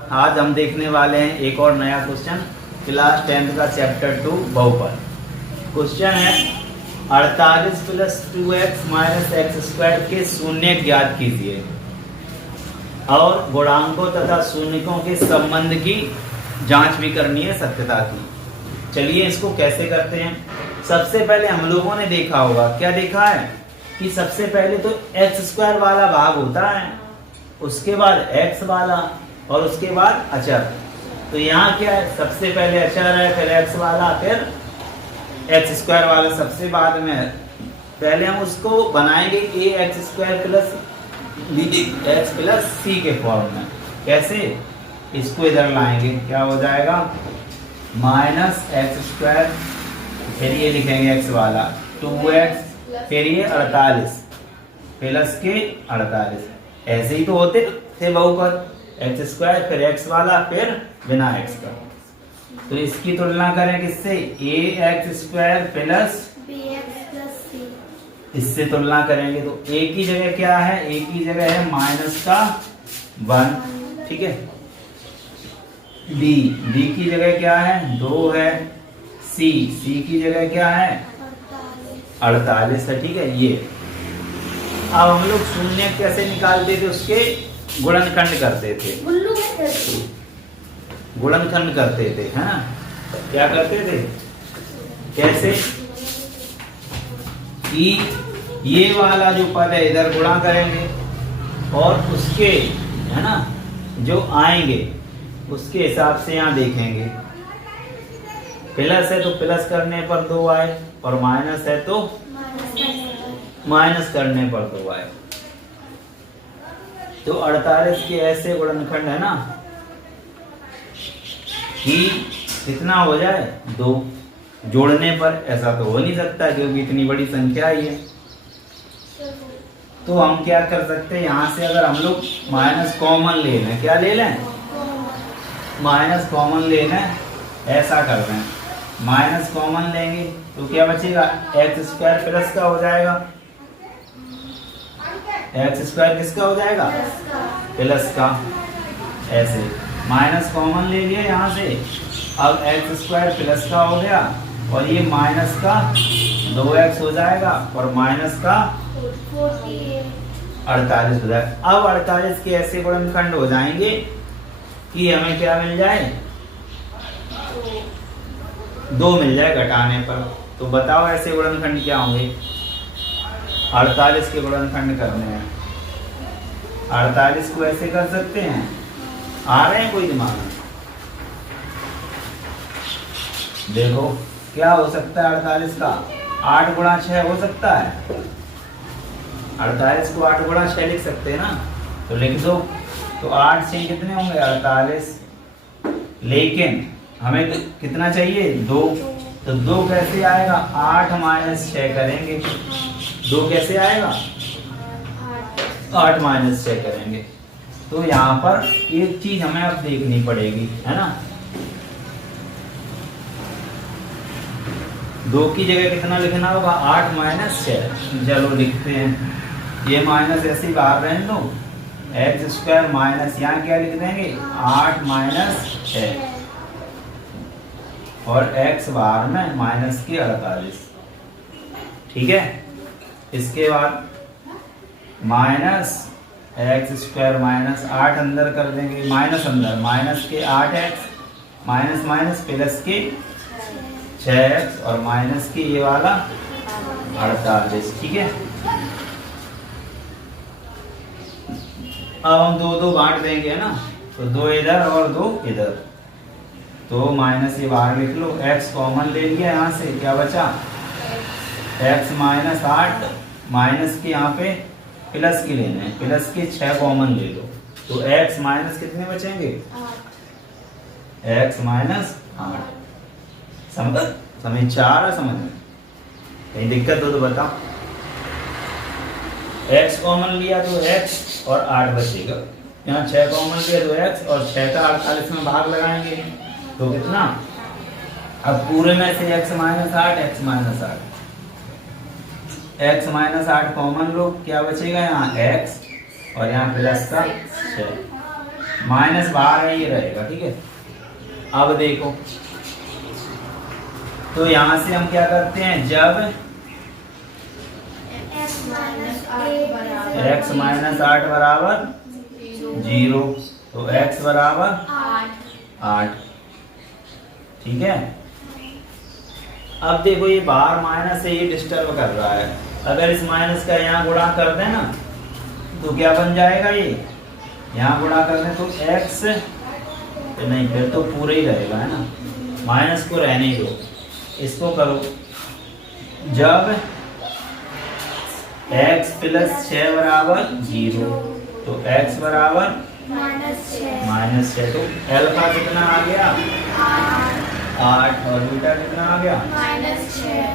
आज हम देखने वाले हैं एक और नया क्वेश्चन क्लास 10th का चैप्टर 2 बहुपद। क्वेश्चन है 48 plus 2x minus x square के शून्य ज्ञात कीजिए और गुणांकों तथा शून्यकों के संबंध की जांच भी करनी है सत्यता की। चलिए इसको कैसे करते हैं। सबसे पहले हम लोगों ने देखा होगा, क्या देखा है कि सबसे पहले तो एक्स स्क्वायर वाला भाग होता है, उसके बाद एक्स वाला और उसके बाद अचर। तो यहाँ क्या है, सबसे पहले अचर है, फिर एक्स वाला, फिर एक्स स्क्वायर वाला सबसे बाद में है। पहले हम उसको बनाएंगे a x square plus b x plus c के फॉर्म में। कैसे, इसको इधर लाएंगे, क्या हो जाएगा माइनस एक्स स्क्वायर, फिर ये लिखेंगे एक्स वाला 2x, फिर ये 48 प्लस के 48। ऐसे ही तो होते थे बहुपद, एक्स स्क्वायर फिर एक्स वाला फिर बिना एक्स का। तो इसकी तुलना करें किससे, ए एक्स स्क्वायर प्लस इससे तुलना करेंगे तो ए की जगह क्या है, ए की जगह है माइनस का 1, ठीक है। बी की जगह क्या है 2 है, सी की जगह क्या है 48 है, ठीक है। ये अब हम लोग शून्य कैसे निकालते थे, उसके गुणनखंड करते थे, गुणनखंड करते थे, है ना। क्या करते थे, कैसे कि ये वाला जो पद है इधर गुणा करेंगे और उसके, है ना, जो आएंगे उसके हिसाब से यहाँ देखेंगे। प्लस है तो प्लस करने पर 2 आए और माइनस है तो माइनस करने पर 2 आए। तो 48 के ऐसे गुणनखंड है ना कि कितना हो जाए 2, जोड़ने पर ऐसा तो हो नहीं सकता क्योंकि इतनी बड़ी संख्या ही है। तो हम क्या कर सकते हैं, यहाँ से अगर हम लोग माइनस कॉमन ले लें, क्या ले लें, माइनस कॉमन ले लें, ऐसा कर रहे हैं, माइनस कॉमन लेंगे तो क्या बचेगा, एक्स स्क्वायर प्लस का हो जाएगा, एक्स स्क्वायर किसका हो जाएगा प्लस का। ऐसे माइनस कॉमन ले लिया यहाँ से, अब एक्स स्क्वायर प्लस का हो गया और ये माइनस का 2x हो जाएगा और माइनस का 48 हो जाएगा। अब 48 के ऐसे गुणनखंड हो जाएंगे कि हमें क्या मिल जाए, 2 मिल जाए घटाने पर। तो बताओ ऐसे गुणनखंड क्या होंगे, 48 के गुणनखंड करने हैं। 48 को ऐसे कर सकते हैं, आ रहे हैं कोई दिमाग में, देखो क्या हो सकता है 48 का, 8 गुणा 6 हो सकता है। 48 को 8 गुणा 6 लिख सकते हैं ना, तो लिख दो। तो 8 से कितने होंगे 48, लेकिन हमें कितना चाहिए 2, तो 2 कैसे आएगा, 8 माइनस 6 करेंगे, 2 कैसे आएगा 8 माइनस 6 करेंगे। तो यहाँ पर एक चीज हमें अब देखनी पड़ेगी, है ना, 2 की जगह कितना लिखना होगा 8 माइनस 6। चलो लिखते हैं, ये माइनस ऐसे ही बाहर रहने दो, एक्स स्क्वायर माइनस यहाँ क्या लिख देंगे 8 माइनस 6 और एक्स बाहर में माइनस की 48, ठीक है। इसके बाद माइनस एक्स स्क्वायर माइनस 8 अंदर कर देंगे, माइनस अंदर, माइनस के 8x माइनस माइनस प्लस के 6x और माइनस के ये वाला 48, ठीक है। अब हम 2 बांट देंगे, है ना, तो 2 इधर और 2 इधर, तो माइनस ये बाहर लिख लो, x कॉमन ले लिया यहाँ से, क्या बचा x माइनस 8, माइनस के यहाँ पे प्लस के लेने हैं, प्लस के 6 कॉमन ले लो, तो x माइनस कितने बचेंगे, x माइनस 8। समझ आ रहा, समझ में कहीं दिक्कत हो तो बताओ। x कॉमन लिया तो x और 8 बचेगा, यहाँ 6 कॉमन लिया तो x और 6 का 48 में भाग लगाएंगे तो कितना, अब पूरे में से x minus 8, x minus 8, x minus 8 common लो, क्या बचेगा यहाँ x और यहाँ प्लस का 6, माइनस बाहर है, ये रहेगा, ठीक है। अब देखो, तो यहां से हम क्या करते हैं, जब x माइनस 8 बराबर 0 तो x बराबर 8, ठीक है। अब देखो ये बाहर माइनस है, ये डिस्टर्ब कर रहा है। अगर इस माइनस का यहाँ गुणा कर दें ना तो क्या बन जाएगा, ये यहाँ गुणा कर दें तो x तो नहीं, फिर तो पूरा ही रहेगा, है ना। माइनस को रहने दो, इसको करो। जब x प्लस 6 बराबर 0 तो x बराबर -6 तो अल्फा कितना आ गया 8 और बीटा कितना आ गया -6,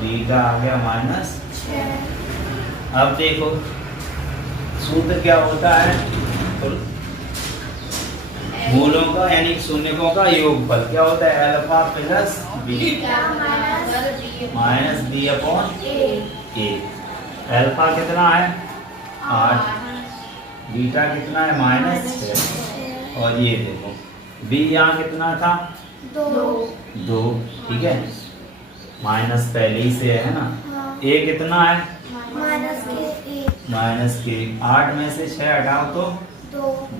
बीटा आ गया -6। अब देखो सूत्र क्या होता है, मूलों का यानी शून्यकों का योगफल क्या होता है, alpha plus beta minus b upon a. अल्फा कितना है 8, बीटा कितना है -6 और ये देखो बी यहाँ कितना था 2, ठीक है, माइनस पहले ही से है ना। ए कितना है माइनस के, 8 में से 6 हटाओ तो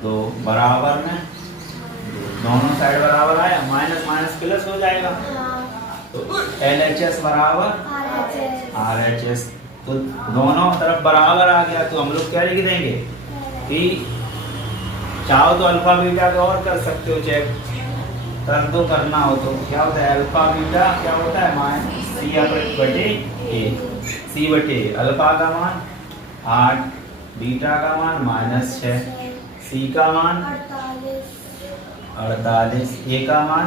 2 बराबर में, दोनों साइड बराबर आया, माइनस माइनस प्लस हो जाएगा तो LHS बराबर RHS, तो दोनों तरफ बराबर आ गया। तो हम लोग क्या लिख देंगे कि चाहो तो अल्फा बीटा का और कर सकते हो चेक, कर दो, करना हो तो क्या होता है अल्फा बीटा क्या होता है माइनस C बटे अल्फा का मान 8, बीटा का मान -6, C का मान 48, ए का मान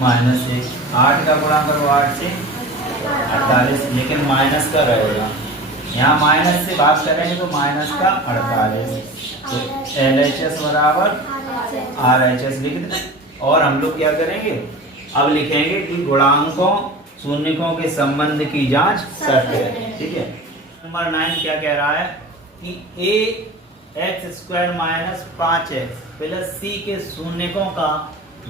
-1, 8 का गुणा करो 8 से 48, लेकिन माइनस का रहेगा, यहाँ माइनस से बात करेंगे तो माइनस का 48, तो LHS बराबर RHS लिख दें। और हम लोग क्या करेंगे, अब लिखेंगे कि गुणांकों शून्यकों के संबंध की जांच करते हैं, ठीक है। नंबर 9 क्या कह रहा है कि ax² minus 5x plus c के शून्यकों का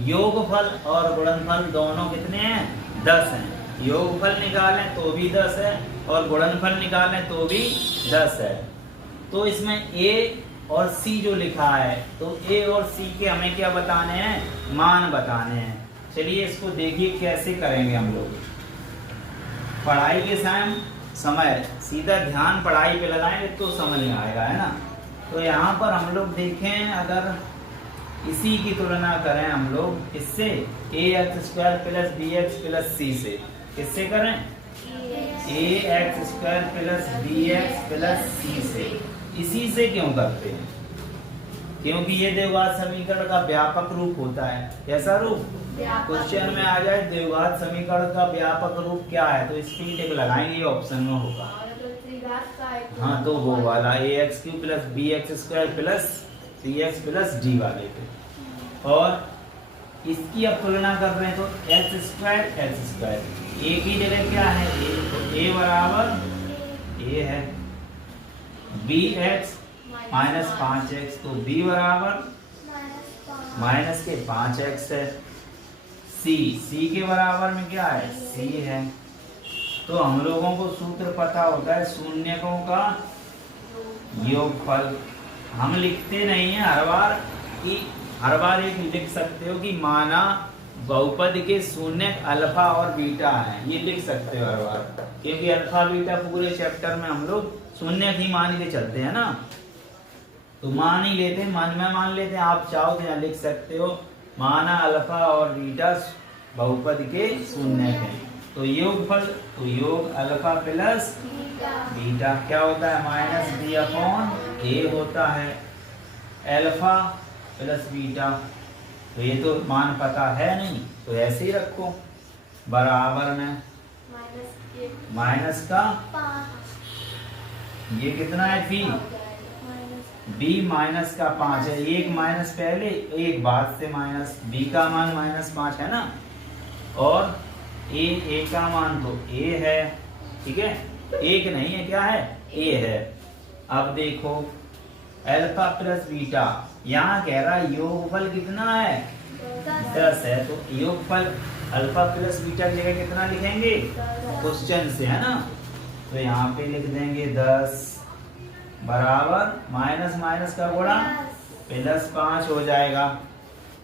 योगफल और गुणनफल दोनों कितने हैं 10 हैं। योगफल निकालें तो भी 10 है और गुणनफल निकालें तो भी 10 है। तो इसमें a और c जो लिखा है तो a और c के हमें क्या बताने हैं, मान बताने हैं। चलिए इसको देखिए कैसे करेंगे हम लोग। पढ़ाई के समय सीधा ध्यान पढ़ाई पे लगाएंगे तो समझ में आएगा, है ना। तो यहाँ पर हम लोग देखें, अगर इसी की तुलना करें हम लोग इससे ax² plus bx plus c से, किससे करें ax² plus bx plus c से। इसी से क्यों करते हैं, क्योंकि ये द्विघात समीकरण का व्यापक रूप होता है। कैसा रूप, क्वेश्चन में आ जाए द्विघात समीकरण का व्यापक रूप क्या है तो इसकी टिक लगाएंगे, ये ऑप्शन में होगा। हाँ तो वो वाला ax³ plus bx² plus cx plus d वाले पे, और इसकी अब तुलना कर रहे हैं तो h² a की जगह क्या है a बराबर a है, bx माइनस 5x तो b बराबर माइनस के 5x है, c के बराबर में क्या है c है। तो हम लोगों को सूत्र पता होता है शून्यकों का योगफल। हम लिखते नहीं है हर बार कि हर बार एक लिख सकते हो कि माना बहुपद के शून्यक अल्फा और बीटा है, ये लिख सकते हो हर बार, क्योंकि अल्फा बीटा पूरे चैप्टर में हम लोग शून्यक ही मान के चलते हैं ना, तो मान ही लेते हैं, मन में मान लेते हैं। आप चाहो तो यहाँ लिख सकते हो माना अल्फा और बीटा बहुपद के शून्यक है, तो योगफल तो योग अल्फा प्लस बीटा क्या होता है -b अपॉन a होता है, अल्फा प्लस बीटा। तो ये तो मान पता है नहीं तो ऐसे ही रखो, बराबर में माइनस का ये कितना है b माइनस का 5 है, एक माइनस पहले एक बाद से माइनस, b का मान -5 है ना, और a का मान तो a है, ठीक है, एक नहीं है क्या है a है। अब देखो अल्फा प्लस बीटा। यहाँ कह रहा है योगफल कितना है 10 है, तो योगफल अल्फा प्लस बीटा की जगह कितना लिखेंगे क्वेश्चन से, है ना। तो यहाँ पे लिख देंगे 10 बराबर माइनस माइनस का गुणा प्लस 5 हो जाएगा।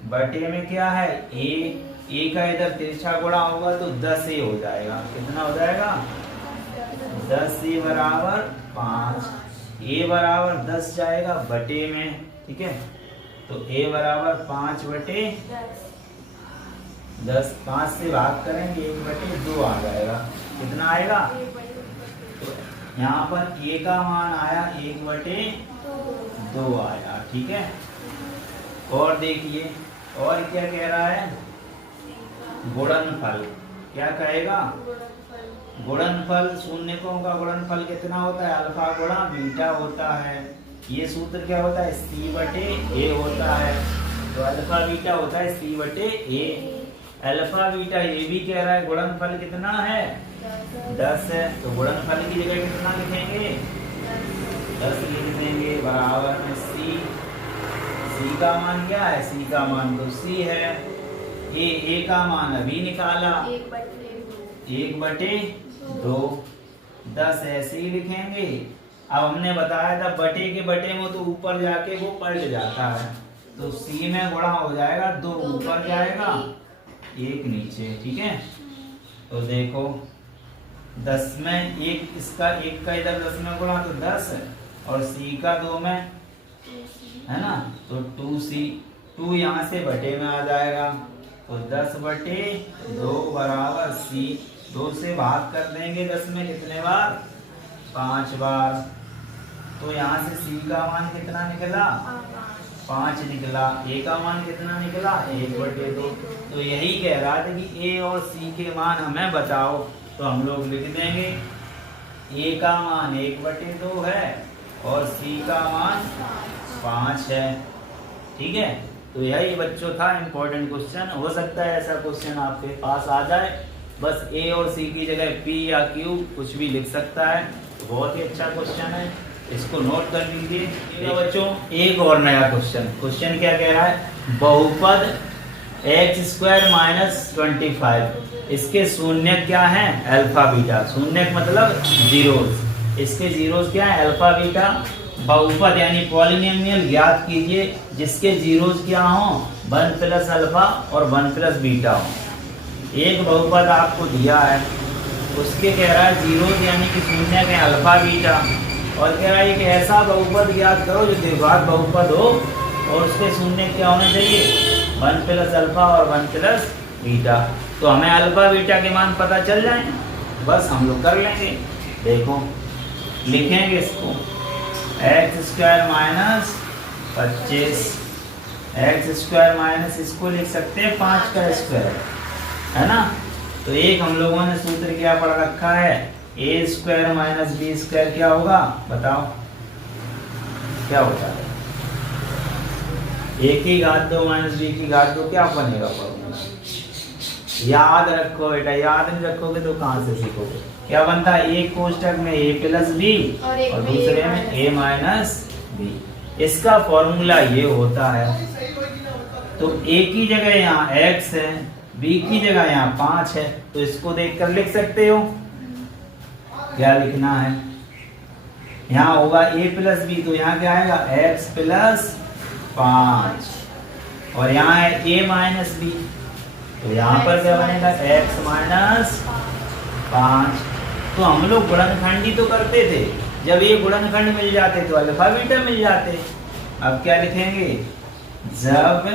बटे में क्या है ए का इधर तिरछा गुणा होगा तो 10 ए हो जाएगा। कितना हो जाएगा 10 ए बराबर 5। ए बराबर 10 जाएगा बटे में, ठीक है। तो ए बराबर 5 बटे 10, 5 से भाग करेंगे 1 बटे 2 आ जाएगा। कितना आएगा, तो यहाँ पर ए का मान आया 1 बटे 2 आया, ठीक है। और देखिए और क्या कह रहा है, गुणनफल। क्या कहेगा, गुणनफल शून्यकों का गुणनफल कितना होता है अल्फा गुणा बीटा होता है। ये सूत्र क्या होता है सी बटे ए होता है। तो अल्फा बीटा होता है सी बटे ए। अल्फा बीटा ये भी कह रहा है गुणनफल कितना है 10 है, तो गुणनफल की जगह कितना लिखेंगे 10 लिख देंगे बराबर में सी। सी का मान क्या है, सी का मान तो सी है। ए का मान अभी निकाला 1 बटे 2, 10 ऐसे ही लिखेंगे। अब हमने बताया था बटे के बटे में तो ऊपर जाके वो पलट जाता है, तो सी में गुणा हो जाएगा 2 ऊपर जाएगा 1 नीचे, ठीक है। तो देखो 10 में 1 इसका 1 का इधर 10 में गुणा तो 10 है, और सी का 2 में है ना, तो 2c 2 यहाँ से बटे में आ जाएगा। तो 10 बटे 2 बराबर सी। 2 से भाग कर देंगे 10 में कितने बार 5 बार। तो यहाँ से सी का मान कितना निकला 5 निकला। ए का मान कितना निकला 1 बटे 2। तो यही कह रहा था कि ए और सी के मान हमें बताओ, तो हम लोग लिख देंगे ए का मान 1 बटे 2 है और सी का मान 5 है, ठीक है। तो यही बच्चों था इम्पोर्टेंट क्वेश्चन। हो सकता है ऐसा क्वेश्चन आपके पास आ जाए, बस ए और सी की जगह पी या क्यू कुछ भी लिख सकता है। बहुत ही अच्छा क्वेश्चन है, इसको नोट कर लीजिए बच्चों। एक और नया क्वेश्चन क्या कह रहा है, बहुपद x² माइनस 25, इसके शून्य क्या है अल्फा बीटा। शून्य मतलब जीरोस, इसके जीरोस क्या है अल्फा बीटा। बहुपद यानी पॉलिनोमियल ज्ञात कीजिए जिसके जीरोस क्या हो 1 प्लस अल्फा और 1 प्लस बीटा हो। एक बहुपद आपको दिया है, उसके कह रहा है जीरोस यानी कि शून्य के अल्फा बीटा, और कह रहा है कि ऐसा बहुपद ज्ञात करो जो द्विघात बहुपद हो और उसके शून्य क्या होने चाहिए 1 प्लस अल्फा और 1 प्लस बीटा। तो हमें अल्फा बीटा के मान पता चल जाए, बस हम लोग कर लेंगे। देखो लिखेंगे इसको x² माइनस 25, x² माइनस इसको लिख सकते हैं 5 का स्क्वायर, है ना। तो एक हम लोगों ने सूत्र क्या पढ़ रखा है a² माइनस b² क्या होगा बताओ, क्या होता है a की घात 2 माइनस b की घात 2 क्या बनेगा फॉर्मूला। याद रखो बेटा, याद नहीं रखोगे तो कहाँ से सीखोगे। क्या बनता है एक कोष्टक में a प्लस बी और दूसरे में a माइनस बी। इसका फॉर्मूला ये होता है, तो a की जगह यहाँ x है, b की जगह यहाँ 5 है, तो इसको देखकर लिख सकते हो। क्या लिखना है, यहाँ होगा a प्लस बी, तो यहाँ क्या आएगा x प्लस 5, और यहाँ है a माइनस बी, तो यहाँ पर क्या बनेगा x माइनस 5। तो हम लोग गुणनखंडी तो करते थे, जब ये गुणनखंड मिल जाते तो अल्फा बीटा मिल जाते। अब क्या लिखेंगे, जब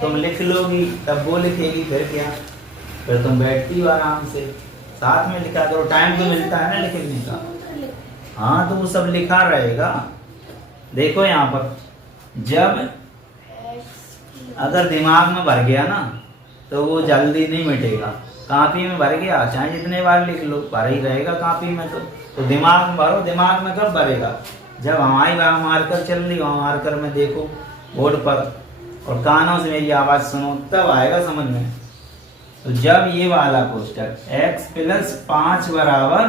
तुम लिख लोगी तब वो लिखेगी, फिर तुम बैठती हो आराम से, साथ में लिखा करो, टाइम तो मिलता है ना लिखने का। हाँ तो वो सब लिखा रहेगा। देखो यहाँ पर जब अगर दिमाग में भर गया ना तो वो जल्दी नहीं मिटेगा। कॉपी में भर गया चाहे जितने बार लिख लो भर ही रहेगा कॉपी में। तो दिमाग में भरो, दिमाग में कब भरेगा जब हमारी वहाँ मार्कर चल रही, वहाँ मार्कर में देखो बोर्ड पर और कानों से मेरी आवाज सुनो, तब आएगा समझ में। तो जब ये वाला कोष्टक x प्लस 5 बराबर,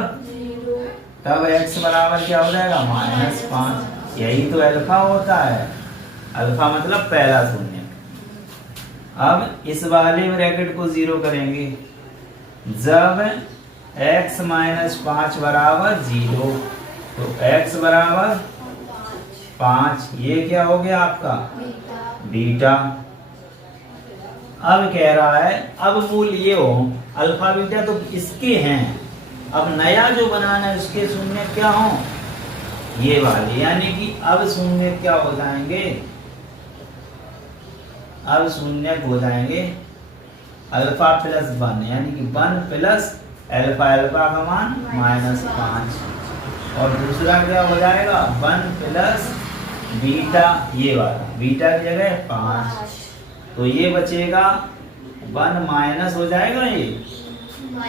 तब x बराबर क्या हो जाएगा -5। यही तो अल्फा होता है, अल्फा मतलब पहला शून्य। अब इस वाले ब्रैकेट को 0 करेंगे जब x माइनस 5 बराबर 0, तो x बराबर 5, ये क्या हो गया आपका बीटा। अब कह रहा है अब मूल ये हो, अल्फा बीटा तो इसके हैं, अब नया जो बनाना है उसके शून्य क्या हो, ये वाले, यानी कि अब शून्य क्या हो जाएंगे, अब शून्य हो जाएंगे अल्फा प्लस 1, यानी कि 1 प्लस अल्फा, अल्फा का मान -5, और दूसरा क्या हो जाएगा 1 प्लस बीटा, ये वाला बीटा की जगह 5, तो ये बचेगा 1 माइनस हो जाएगा ये,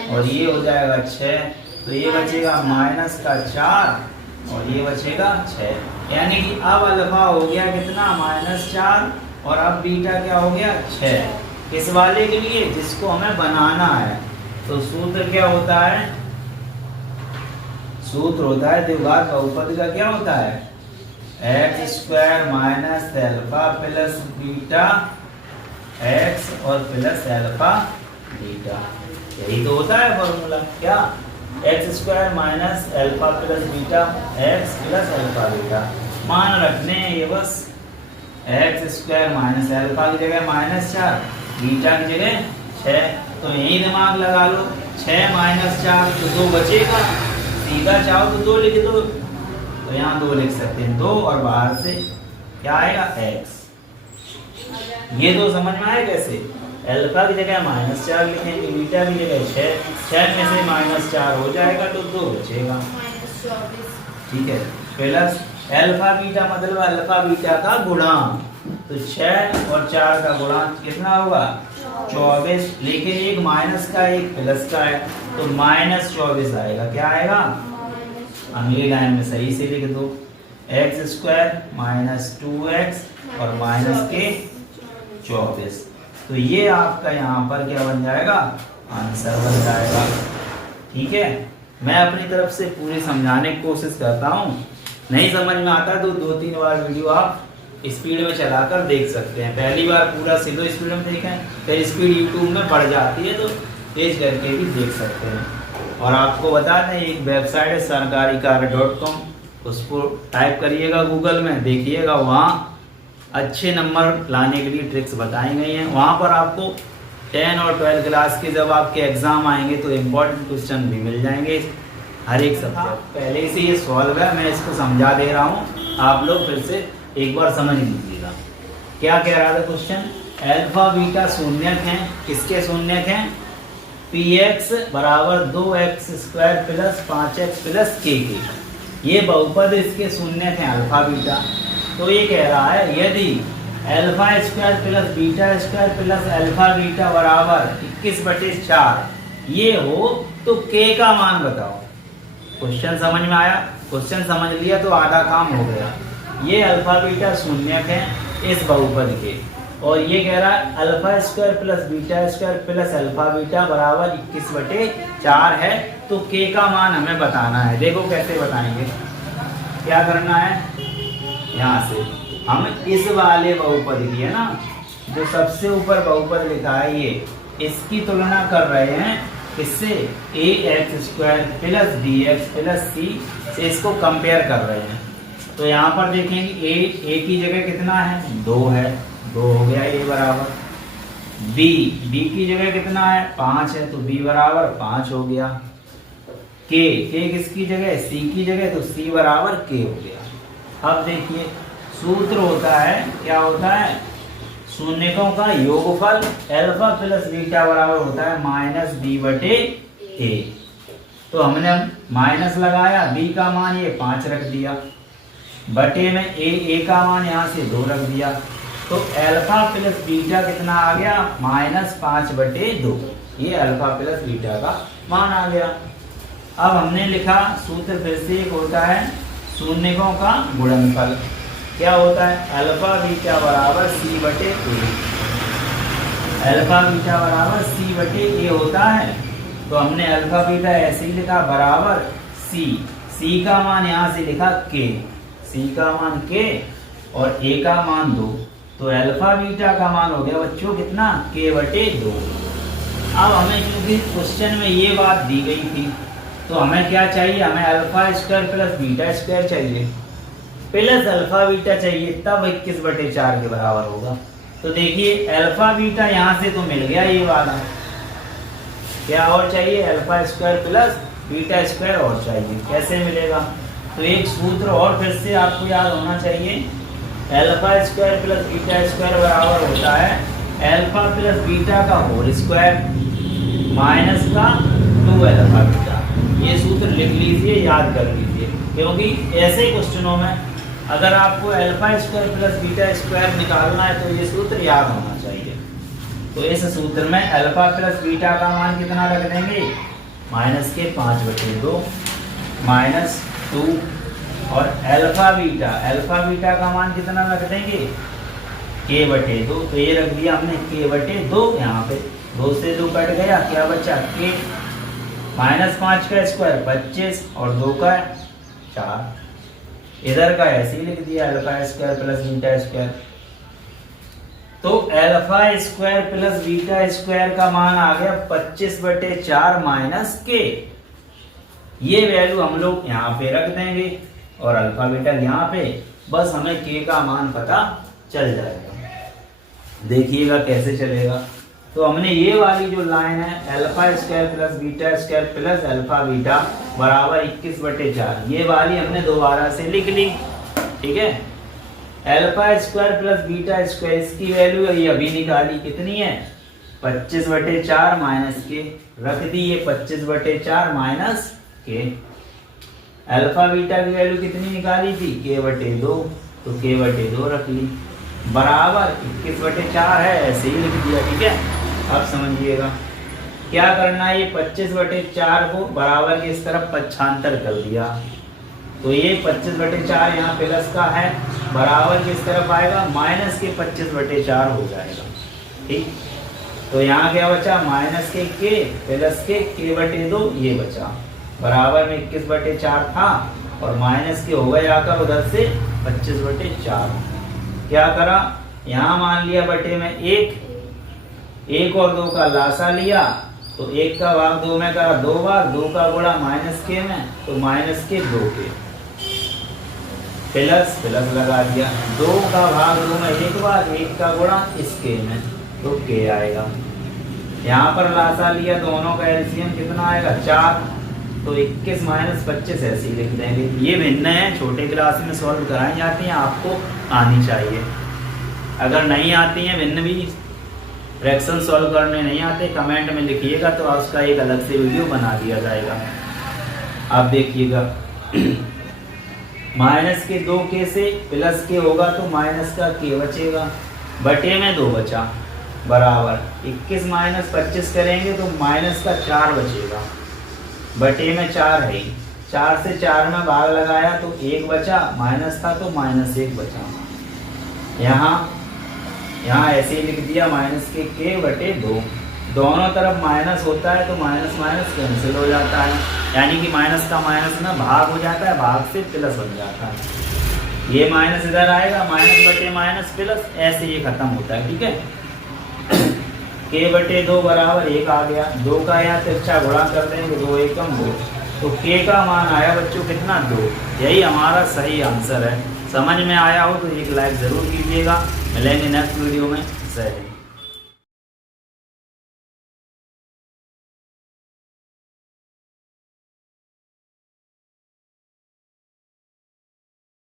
और ये हो जाएगा 6, तो ये बचेगा -4 और ये बचेगा 6, यानी कि अब अल्फा हो गया कितना -4 और अब बीटा क्या हो गया 6। इस वाले के लिए जिसको हमें बनाना है तो सूत्र क्या होता है, सूत्र होता है द्विघात बहुपद का, क्या होता है x² minus alpha plus beta x और प्लस अल्फा बीटा, यही तो होता है फॉर्मूला, क्या x² minus alpha plus beta x plus alpha beta. मान रखने हैं ये बस, x² माइनस अल्फा की जगह -4, बीटा की जगह 6, तो यही दिमाग लगा लो, 6 माइनस 4 तो 2 बचेगा, सीधा चाहो तो 2 लिख दो, तो यहाँ 2 लिख सकते हैं 2, और बाहर से क्या आएगा x। ये 2 समझ में आए कैसे, अल्फा की जगह -4 लिखेंगे, बीटा की जगह 6 में से -4 हो जाएगा तो 2 बचेगा, ठीक है, प्लस अल्फा बीटा मतलब अल्फा बीटा का गुणांक, तो 6 और 4 का गुणांक कितना होगा 24, लेकिन एक माइनस का एक प्लस का है तो -24 आएगा, क्या आएगा, अगली लाइन में सही से लिख दो, x² माइनस 2x और माइनस के 24, तो ये आपका यहाँ पर क्या बन जाएगा, आंसर बन जाएगा। ठीक है, मैं अपनी तरफ से पूरी समझाने की कोशिश करता हूँ, नहीं समझ में आता तो 2-3 बार वीडियो आप स्पीड में चलाकर देख सकते हैं, पहली बार पूरा स्लो स्पीड में देखें, फिर स्पीड यूट्यूब में बढ़ जाती है तो तेज करके भी देख सकते हैं। और आपको बता दें एक वेबसाइट है sarkarikarya.com, उसको टाइप करिएगा गूगल में, देखिएगा वहाँ अच्छे नंबर लाने के लिए ट्रिक्स बताई गई हैं। वहाँ पर आपको 10 और 12 क्लास के जब आपके एग्जाम आएंगे तो इम्पोर्टेंट क्वेश्चन भी मिल जाएंगे हर एक सब्जेक्ट, पहले से ये सॉल्व है, मैं इसको समझा दे रहा हूँ, आप लोग फिर से एक बार समझ लीजिएगा। क्या कह रहा था क्वेश्चन, अल्फा बीटा शून्यक हैं, किसके शून्यक हैं, px बराबर 2x² plus 5x plus k के, ये बहुपद इसके शून्यक हैं अल्फा बीटा। तो ये कह रहा है यदि α² प्लस β² प्लस अल्फा बीटा बराबर 21/4 ये हो तो k का मान बताओ। क्वेश्चन समझ में आया, क्वेश्चन समझ लिया तो आधा काम हो गया। ये अल्फा बीटा शून्यक है इस बहुपद के, और ये कह रहा है α² प्लस β² प्लस अल्फा बीटा बराबर 21/4 है, तो k का मान हमें बताना है। देखो कैसे बताएंगे, क्या करना है, यहाँ से हम इस वाले बहुपद की है ना, जो सबसे ऊपर बहुपद लिखा है ये, इसकी तुलना कर रहे हैं इससे ax² plus bx plus c से इसको कंपेयर कर रहे हैं। तो यहाँ पर देखेंगे a की जगह कितना है 2 है, 2 हो गया a बराबर, b की जगह कितना है 5 है तो b बराबर 5 हो गया, k किसकी जगह c की जगह तो c बराबर k हो गया। अब देखिए सूत्र होता है, क्या होता है, शून्यकों का योगफल अल्फा प्लस बीटा बराबर होता है -b/a। तो हमने माइनस लगाया, b का मान ये 5 रख दिया, बटे में a का मान यहाँ से 2 रख दिया, तो अल्फा प्लस बीटा कितना आ गया -5/2, ये अल्फा प्लस बीटा का मान आ गया। अब हमने लिखा सूत्र फिर से एक होता है शून्यकों का गुणनफल, क्या होता है अल्फा बीटा बराबर c/a, अल्फा बीटा बराबर c/a होता है। तो हमने अल्फा बीटा ऐसे ही लिखा बराबर c का मान यहाँ से लिखा k, सी का मान के और ए का मान 2, तो अल्फा बीटा का मान हो गया बच्चों कितना, k/2। अब हमें क्योंकि क्वेश्चन में ये बात दी गई थी तो हमें क्या चाहिए, हमें alpha square plus beta square चाहिए, प्लस अल्फा बीटा चाहिए, तब 21/4 के बराबर होगा। तो देखिए अल्फा बीटा यहाँ से तो मिल गया ये वाला, क्या और चाहिए, alpha square plus beta square और चाहिए। कैसे मिलेगा, तो एक सूत्र और फिर से आपको याद होना चाहिए, alpha square plus beta square बराबर होता है अल्फा प्लस बीटा का होल स्क्वायर माइनस का 2 अल्फा बीटा। ये सूत्र लिख लीजिए, याद कर लीजिए, क्योंकि ऐसे क्वेश्चनों में अगर आपको alpha square plus beta square निकालना है तो ये सूत्र याद होना चाहिए। तो इस सूत्र में अल्फा प्लस बीटा का मान कितना रख देंगे, -5/2 -2, और अल्फा बीटा का मान कितना रख देंगे, k/2। तो ये रख दिया हमने k/2, यहाँ पे 2 से 2 कट गया, क्या बचा k, -5 का स्क्वायर 25 और 2 का 4, इधर का ऐसे ही लिख दिया alpha square plus beta square. तो alpha square plus beta square का मान आ गया 25/4 माइनस के। ये वैल्यू हम लोग यहाँ पे रख देंगे और अल्फा बीटा यहाँ पे, बस हमें के का मान पता चल जाएगा। देखिएगा कैसे चलेगा। तो हमने ये वाली जो लाइन है alpha square plus beta square plus alpha beta बराबर 21/4, ये वाली हमने दोबारा से लिख ली, ठीक है। Alpha square plus beta square इसकी वैल्यू है, ये अभी निकाली, कितनी है 25/4 माइनस के, रख दी ये 25/4 माइनस के। अल्फा बीटा की वैल्यू कितनी निकाली थी, k/2, तो k/2 रख ली, बराबर 21/4 है, ऐसे ही लिख दिया, ठीक है। अब समझिएगा क्या करना है, ये 25/4 को बराबर के इस तरफ पक्षांतर कर दिया, तो ये 25/4 यहाँ प्लस का है, बराबर किस तरफ आएगा, माइनस के 25/4 हो जाएगा, ठीक। तो यहाँ क्या बचा, माइनस के प्लस के k/2, ये बचा, बराबर में 21/4 था और माइनस के हो गए आकर उधर से 25/4। क्या करा, यहाँ मान लिया बटे में 1 और 2 का लासा लिया, तो 1 का भाग 2 में करा 2 बार, 2 का गुणा माइनस के में, तो माइनस के 2 के, प्लस लगा दिया, 2 का भाग 2 में 1 बार, 1 का गुणा इसके में, तो के आएगा। यहाँ पर लासा लिया, दोनों का एलसीएम कितना आएगा 4, तो 21 - 25 ऐसे ही लिख देंगे। ये भिन्न है, छोटे क्लास में सॉल्व कराई जाती हैं, आपको आनी चाहिए। अगर नहीं आती हैं भिन्न भी फ्रैक्शन सॉल्व करने नहीं आते, कमेंट में लिखिएगा तो उसका एक अलग से वीडियो बना दिया जाएगा। आप देखिएगा माइनस के 2 के से प्लस के होगा तो माइनस का के बचेगा, बटे में 2 बचा, बराबर 21 - 25 करेंगे तो माइनस का 4 बचेगा, बटे में 4 है, 4 से 4 में भाग लगाया तो 1 बचा, माइनस था तो -1 बचा। यहाँ ऐसे ही लिख दिया माइनस के बटे 2, दोनों तरफ माइनस होता है तो माइनस माइनस कैंसिल हो जाता है, यानी कि माइनस का माइनस में भाग हो जाता है, भाग से प्लस बन जाता है। ये माइनस इधर आएगा, माइनस बटे माइनस प्लस, ऐसे ये खत्म होता है, ठीक है। k/2 बराबर 1 आ गया, 2 का यहाँ तिरछा गुणा कर देंगे, 2 एकम 2, तो k का मान आया बच्चों कितना 2। यही हमारा सही आंसर है। समझ में आया हो तो एक लाइक ज़रूर कीजिएगा। मिलेंगे नेक्स्ट वीडियो में। जय हिंद।